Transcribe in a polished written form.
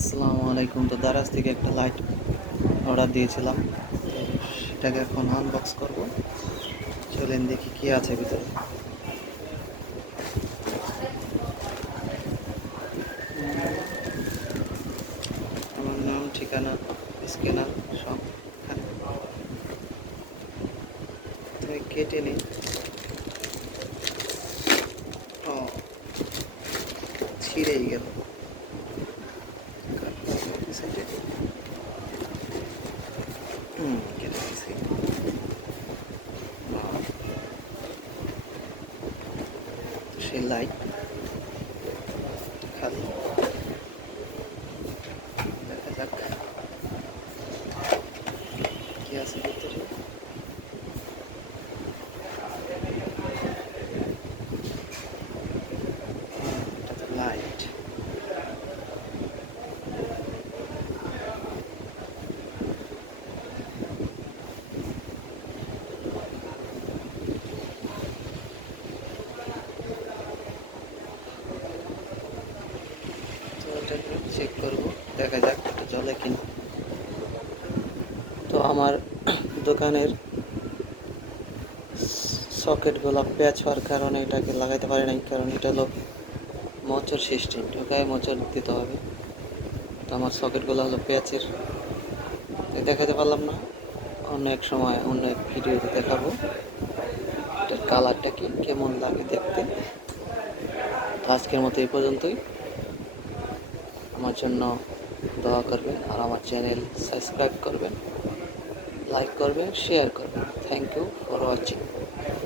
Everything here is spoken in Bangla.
আসসালামু আলাইকুম। তো দারাজ থেকে একটা লাইট অর্ডার দিয়েছিলাম, তো সেটাকে এখন আনবক্স করব। চলেন দেখি কি আছে ভিতরে। আমার নাম, ঠিকানা, স্ক্যানার সব এখানে। তো কেটে নিই। ও, ছিঁড়েই গেল। কেটে দিয়েছি। সেই লাইট খালি, দেখা যাক কি আছে ভিতরে। এটা তো লাইট। তো এটাকে চেক করব, দেখা যাক এটা জ্বলে কিনা। তো আমার দোকানের সকেটগুলো প্যাচ হওয়ার কারণে এটাকে লাগাইতে পারি নাই, কারণ এটা হলো মোচড় সিস্টেম, ঢোকায় মোচড় দিতে হবে। তো আমার সকেটগুলো হলো প্যাচের, তাই দেখাতে পারলাম না। অন্য এক সময় অন্য এক ভিডিওতে দেখাবো এটার কালারটা কি কেমন লাগে দেখতে। তো আজকের মতো এই পর্যন্তই। আমার জন্য দোয়া করবেন আর আমার চ্যানেল সাবস্ক্রাইব করবেন, লাইক করবেন, শেয়ার করবেন। Thank you for watching.